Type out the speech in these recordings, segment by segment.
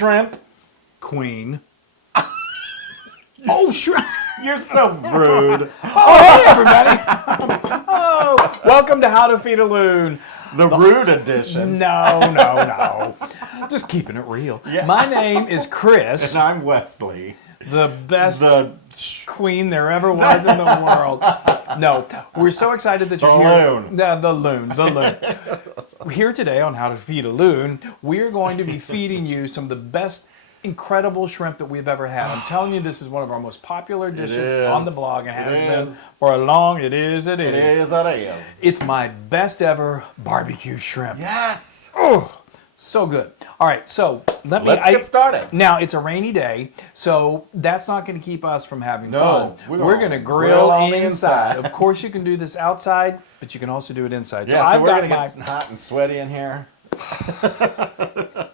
shrimp queen. Oh, shrimp. You're so rude. Oh, hey, everybody. Oh, welcome to How to Feed a Loon. The rude edition. No. Just keeping it real. Yeah. My name is Chris, And I'm Wesley. the best queen there ever was in the world. No, we're so excited that you're here. Loon. The loon. Here today on How to Feed a Loon, we're going to be feeding you some of the best incredible shrimp that we've ever had. I'm telling you, this is one of our most popular dishes on the blog and has been for a long. It is. It's my best ever barbecue shrimp. Yes. Oh, so good. All right, so let's get started. Now, it's a rainy day, so that's not going to keep us from having fun. We're going to grill on the inside. Of course, you can do this outside, but you can also do it inside. Yeah, so we're going to get hot and sweaty in here.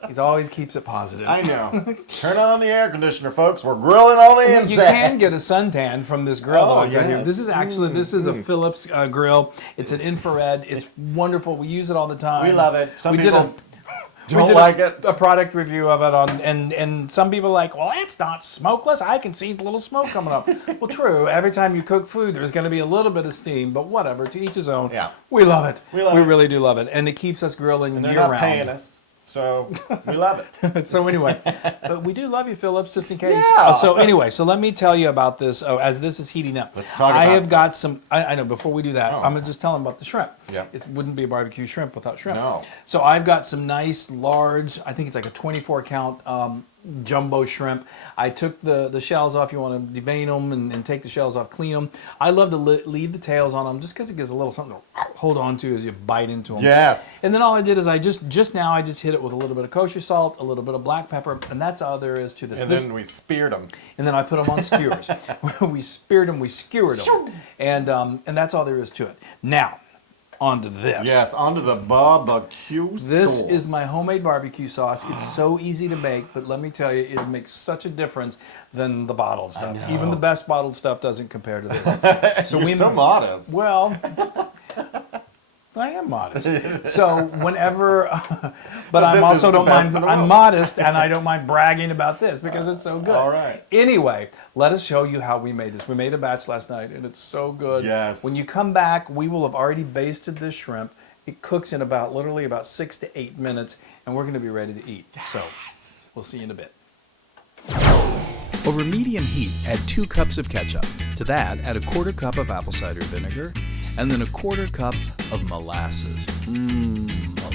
He always keeps it positive. I know. Turn on the air conditioner, folks. We're grilling on the inside. You can get a suntan from this grill that I've got here. yes. This is a Philips grill. It's an infrared. It's wonderful. We use it all the time. We love it. Some people we did like it. A product review of it and some people are like, well, it's not smokeless. I can see the little smoke coming up. Well, true. Every time you cook food, there's going to be a little bit of steam, but whatever. To each his own. Yeah. We love it. We love it. Really do love it, and it keeps us grilling And they're year-round. not paying us. So we love it. So anyway, but we do love you, Phillips, just in case. Yeah. So anyway, so let me tell you about this. Oh, as this is heating up, Let's talk I about have got this. some. I know. Before we do that, Oh. I'm gonna just tell them about the shrimp. Yeah. It wouldn't be a barbecue shrimp without shrimp. No. So I've got some nice, large. I think it's like a 24 count jumbo shrimp. I took the shells off. You want to devein them and take the shells off, clean them. I love to leave the tails on them just because it gives a little something to hold on to as you bite into them. Yes. And then all I did is I just hit it with a little bit of kosher salt, a little bit of black pepper, and that's all there is to this. And then we speared them. And then I put them on skewers. We speared them, we skewered them, and that's all there is to it. Now, on to this. Yes, onto the barbecue This sauce. is my homemade barbecue sauce. It's so easy to make, but let me tell you, it makes such a difference than the bottled stuff. know. Even the best bottled stuff doesn't compare to this. You're so modest. Well, I am modest. So whenever, but I'm this also is the don't best mind. in the I'm world. modest, and I don't mind bragging about this because it's so good. All right. Anyway, let us show you how we made this. We made a batch last night, and it's so good. Yes. When you come back, we will have already basted this shrimp. It cooks in literally about 6 to 8 minutes, and we're going to be ready to eat. Yes. So we'll see you in a bit. Over medium heat, add 2 cups of ketchup. To that, add a 1/4 cup of apple cider vinegar, and then a 1/4 cup of molasses.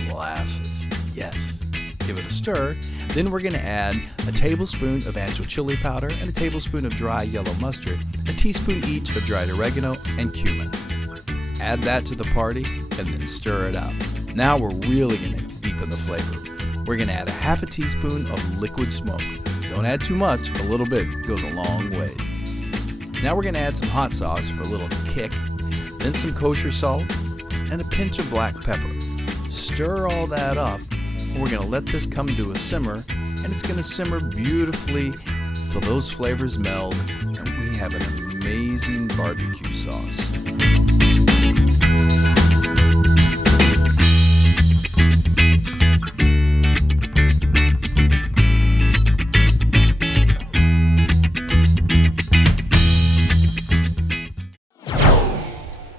Molasses. Yes. Give it a stir. Then we're going to add a tablespoon of ancho chili powder and a tablespoon of dry yellow mustard, a teaspoon each of dried oregano and cumin. Add that to the party and then stir it up. Now we're really going to deepen the flavor. We're going to add a 1/2 teaspoon of liquid smoke. Don't add too much, a little bit goes a long ways. Now we're going to add some hot sauce for a little kick, then some kosher salt, and a pinch of black pepper. Stir all that up, and we're going to let this come to a simmer, and it's going to simmer beautifully till those flavors meld, and we have an amazing barbecue sauce.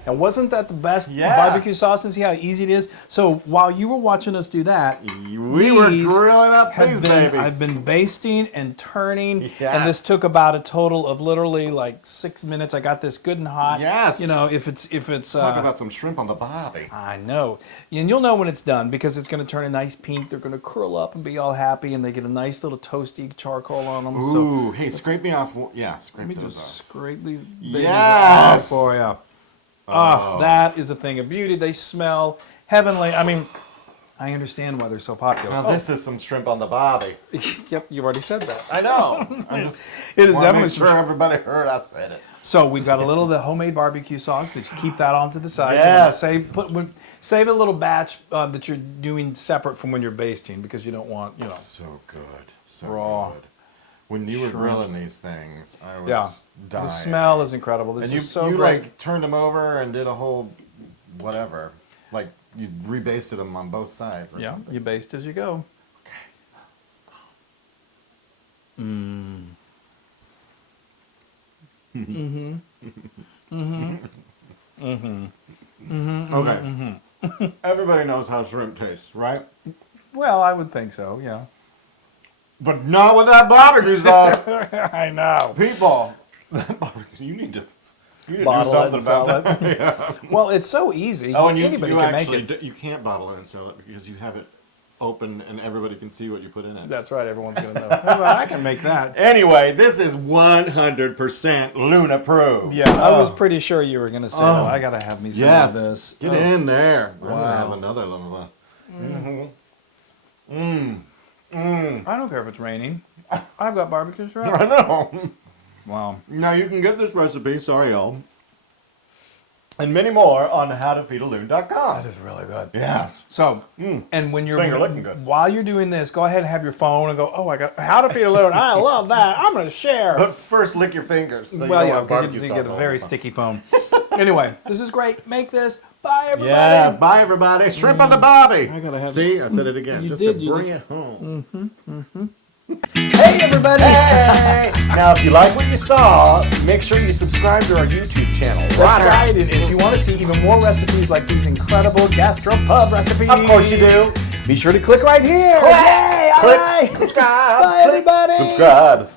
And wasn't that the best barbecue sauce? And see how easy it is? So while you were watching us do that, we were grilling up these babies. I've been basting and turning, Yes. and this took about a total of literally like 6 minutes. I got this good and hot. Yes. You know, if it's Talk about some shrimp on the barbie. I know. And you'll know when it's done because it's going to turn a nice pink. They're going to curl up and be all happy, and they get a nice little toasty charcoal on them. Ooh, hey, scrape me off. Yeah, scrape Let me those just off. scrape these babies Yes. off for you. Oh, that is a thing of beauty. They smell heavenly. I mean, I understand why they're so popular. Now this is some shrimp on the barbie. Yep, you already said that. I know. I'm just It is wanna definitely make sure everybody heard I said it. So we've got a little of the homemade barbecue sauce. That you keep that on to the side. Yes. You wanna save a little batch that you're doing separate from when you're basting because you don't want, you know. So good. So Raw good. When you were shrimp. grilling these things, I was dying. The smell is incredible. This And is so you great. like turned them over and did a whole whatever. Like you rebasted them on both sides or Yeah, something. you baste as you go. Okay. Everybody knows how shrimp tastes, right? Well, I would think so, yeah. But not with that barbecue sauce. I know. People, that barbecue, you need to do Bottle it something and sell about that. Yeah. Well, it's so easy. Oh, and you Anybody you can actually make it. you can't bottle it and sell it because you have it open and everybody can see what you put in it. That's right. Everyone's going to know. Well, I can make that. Anyway, this is 100% Loon approved. Yeah, I was pretty sure you were going to say that. I got to have me some Yes. of this. Get in there. I'm Wow. gonna have another little. I don't care if it's raining. I've got barbecue shrimp. I know. Wow. Now you can get this recipe, sorry y'all, and many more on howtofeedaloon.com. That is really good. Yes. So, and when you're Finger looking good. while you're doing this, go ahead and have your phone and go, oh, I got How to Feed a Loon. I love that. I'm going to share. But first, lick your fingers. So you Well, don't yeah, have because barbecue you sauce get a all very over. sticky phone. Anyway, this is great. Make this. Bye, everybody. Yes. Bye, everybody. Shrimp on the bobby. I gotta have See, I said it again. You just did, to you bring just- it home. Hey, everybody. Hey! Now, if you like what you saw, make sure you subscribe to our YouTube channel. That's right. And if you want to see even more recipes like these incredible gastropub recipes, Of course you do. Be sure to click right here. Click. Yay, all Click. right. Subscribe. Bye, everybody. Subscribe.